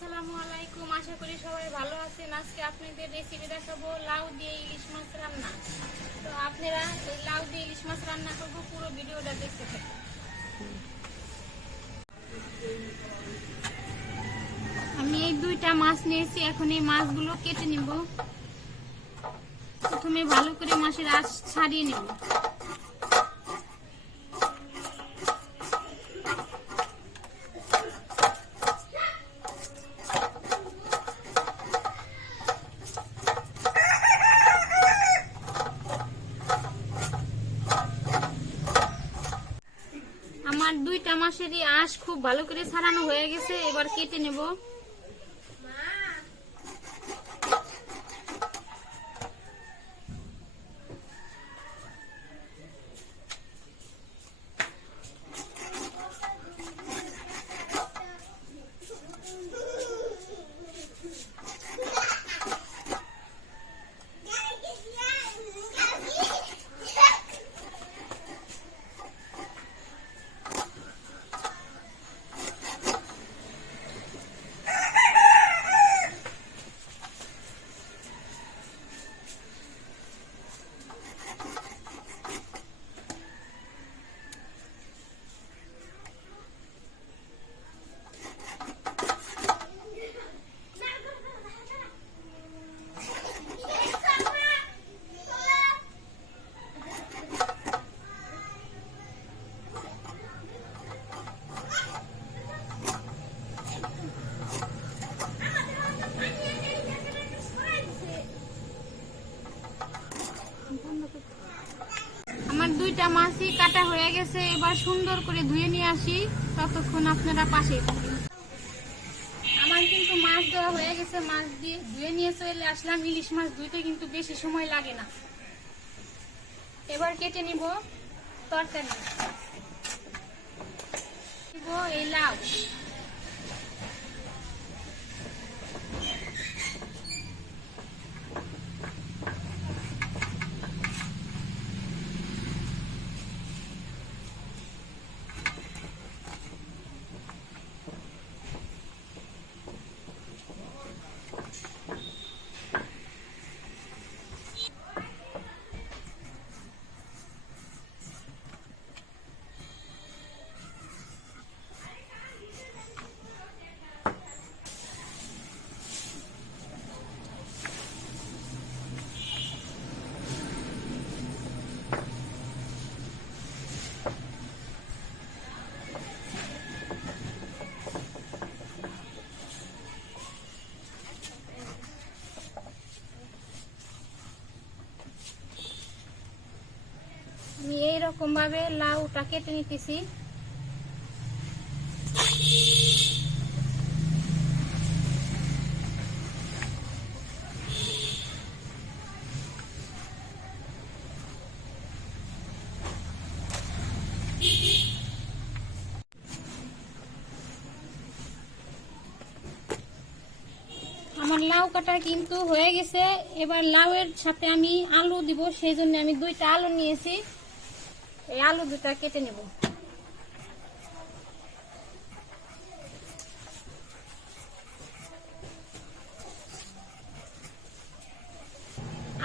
আসসালামু আলাইকুম, আশা করি সবাই ভালো আছেন। আজকে আপনাদের রেসিপি দেখাবো লাউ দিয়ে ইলিশ মাছ রান্না। তো আপনারা এই লাউ দিয়ে ইলিশ মাছ রান্না করবো, পুরো ভিডিওটা দেখতে থাকুন। আমি এই দুইটা মাছ নিয়েছি, এখন এই মাছগুলো কেটে নিব। প্রথমে ভালো করে মাছের আঁশ ছাড়িয়ে নেব। আমার দুইটা মাছেরই আঁশ খুব ভালো করে ছাড়ানো হয়ে গেছে, এবার কেটে নেব। আমার দুইটা মাছই কাটা হয়ে গেছে, এবার সুন্দর করে ধুয়ে নিয়ে আসি, ততক্ষণ আপনারা পাশেই থাকুন। আমার কিন্তু মাছ দেওয়া হয়ে গেছে, মাছ দিয়ে ধুয়ে নিয়ে চলে আসলাম। ইলিশ মাছ ধুইতে কিন্তু বেশি সময় লাগে না। এবার কেটে নিব তরকারি। এই লাউ, আমি এইরকম ভাবে লাউটা কেটে নিতেছি। আমার লাউ কাটা কিন্তু হয়ে গেছে। এবার লাউয়ের সাথে আমি আলু দিব, সেই জন্য আমি দুইটা আলু নিয়েছি। এই আলু দুটা কেটে নেব।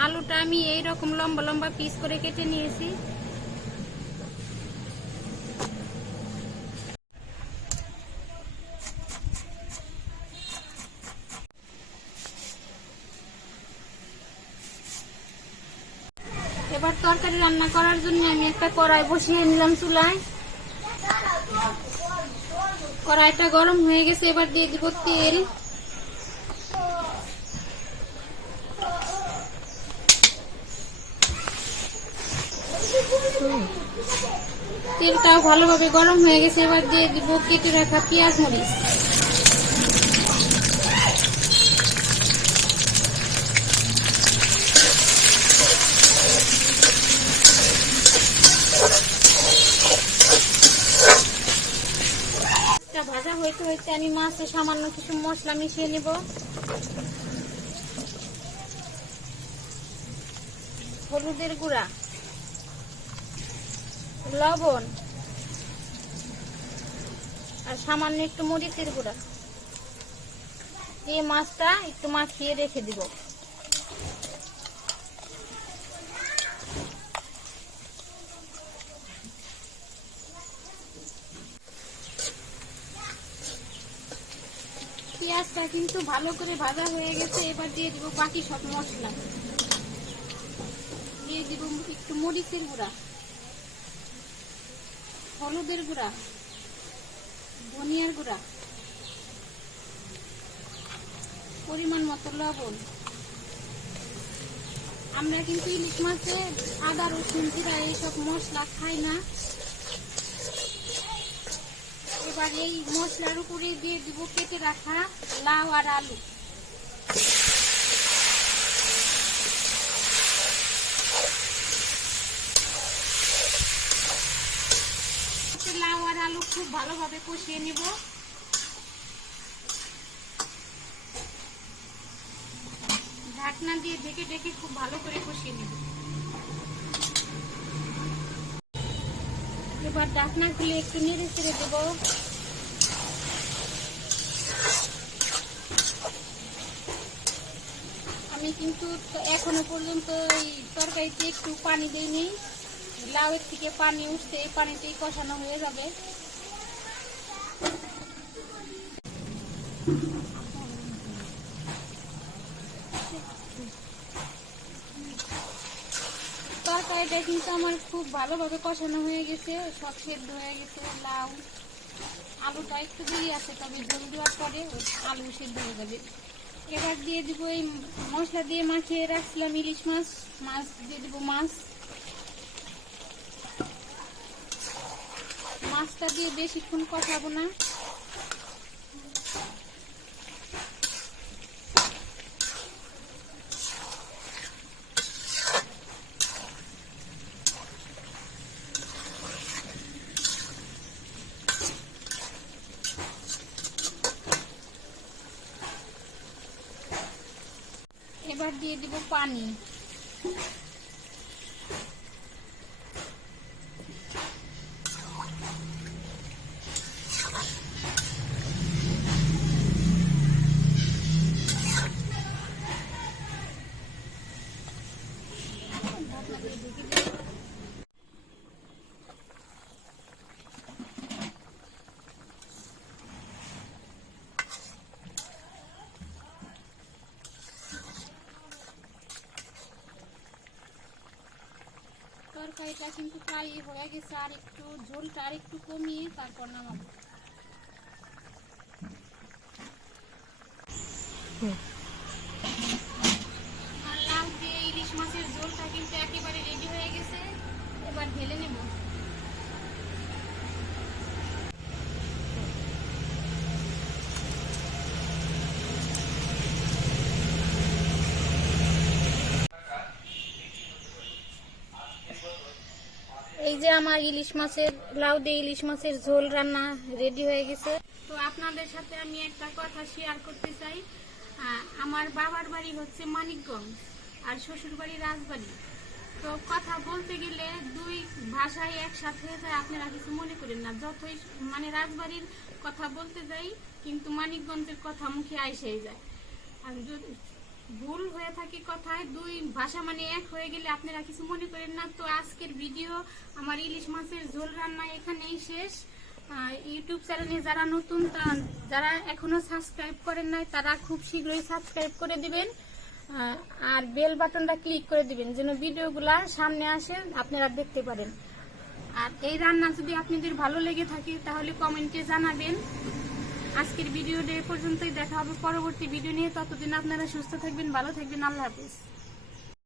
আলুটা আমি এইরকম লম্বা লম্বা পিস করে কেটে নিয়েছি। এবার তরকারি রান্না করার জন্য আমি একটা কড়াই বসিয়ে নিলাম চুলায়। কড়াইটা গরম হয়ে গেছে, এবার দিয়ে দিব তেল। তেলটাও ভালোভাবে গরম হয়ে গেছে, এবার দিয়ে দিব কেটে রাখা পেঁয়াজ মরিচ। ভাজা হইতে হইতে আমি মাছে সামান্য কিছু মশলা মিশিয়ে নিব। হলুদের গুঁড়া, লবণ আর সামান্য একটু মরিচের গুঁড়া। এই মাছটা একটু মাখিয়ে রেখে দিব। পেঁয়াজটা কিন্তু ভালো করে ভাজা হয়ে গেছে। এবার দিয়ে দিব বাকি সব মশলা। দিয়ে দিব একটু মরিচের গুঁড়া, হলুদের গুঁড়া, ধনিয়ার গুঁড়া, পরিমাণ মতো লবণ। আমরা কিন্তু ইলিশ মাছে আদা রসুন জিরা এইসব মশলা খাই না। এবার এই মশলার উপরে দিয়ে দিব কেটে রাখা লাউ আর আলু। লাউ আর আলু খুব ভালোভাবে কষিয়ে নিব। ঢাকনা দিয়ে ঢেকে ঢেকে খুব ভালো করে কষিয়ে নিব। এবার ঢাকনা খুলে একটু নেড়ে চেড়ে দেব। আমি কিন্তু এখনো পর্যন্ত এই তরকারিতে একটু পানি দিইনি। লাউয়ের থেকে পানি উঠছে, এই পানিতেই কষানো হয়ে যাবে। তরকারিটা কিন্তু আমার খুব ভালোভাবে কষানো হয়ে গেছে, সব সেদ্ধ হয়ে গেছে। লাউ আলুটা একটু দেরি আছে, তবে ঝোল দেওয়ার পরে আলু সেদ্ধ হয়ে যাবে। এবার দিয়ে দিব এই মশলা দিয়ে মাখিয়ে রাখছিলাম ইলিশ মাছ। মাছ দিয়ে দিব মাছটা দিয়ে বেশিক্ষণ কষাবো না। এবার দিয়ে দিব পানি। তরকারিটা কিন্তু প্রায় হয়ে গেছে, আর একটু ঝোলটা আর একটু কমিয়ে তারপর নামাবো। আর লাউ দিয়ে ইলিশ মাছের ঝোলটা কিন্তু একেবারে রেডি হয়ে গেছে। এবার ঢেলে নেব। এই যে আমার ইলিশ মাছের লাউ দিয়ে ইলিশ মাছের ঝোল রান্না রেডি হয়ে গেছে। তো আপনাদের সাথে আমি একটা কথা শেয়ার করতে চাই। আমার বাবার বাড়ি হচ্ছে মানিকগঞ্জ আর শ্বশুর বাড়ি রাজবাড়ি। তো কথা বলতে গেলে দুই ভাষায় একসাথে হয়ে যায়, আপনারা কিছু মনে করেন না। যতই মানে রাজবাড়ির কথা বলতে যাই কিন্তু মানিকগঞ্জের কথা মুখে আইসেই যায়। আর যদি ভুল হয়ে থাকে কথায়, দুই ভাষা মানে এক হয়ে গেলে আপনারা কিছু মনে করেন না। তো আজকের ভিডিও আমার ইলিশ মাছের ঝোল রান্না এখানেই শেষ। ইউটিউব চ্যানেলে যারা নতুন, যারা এখনো সাবস্ক্রাইব করেন নাই, তারা খুব শীঘ্রই সাবস্ক্রাইব করে দিবেন আর বেল বাটনটা ক্লিক করে দিবেন, যেন ভিডিওগুলা সামনে আসে আপনারা দেখতে পারেন। আর এই রান্না যদি আপনাদের ভালো লেগে থাকে তাহলে কমেন্টে জানাবেন। আজকের ভিডিওটা এ পর্যন্তই, দেখা হবে পরবর্তী ভিডিও নিয়ে। ততদিন আপনারা সুস্থ থাকবেন, ভালো থাকবেন। আল্লাহ হাফেজ।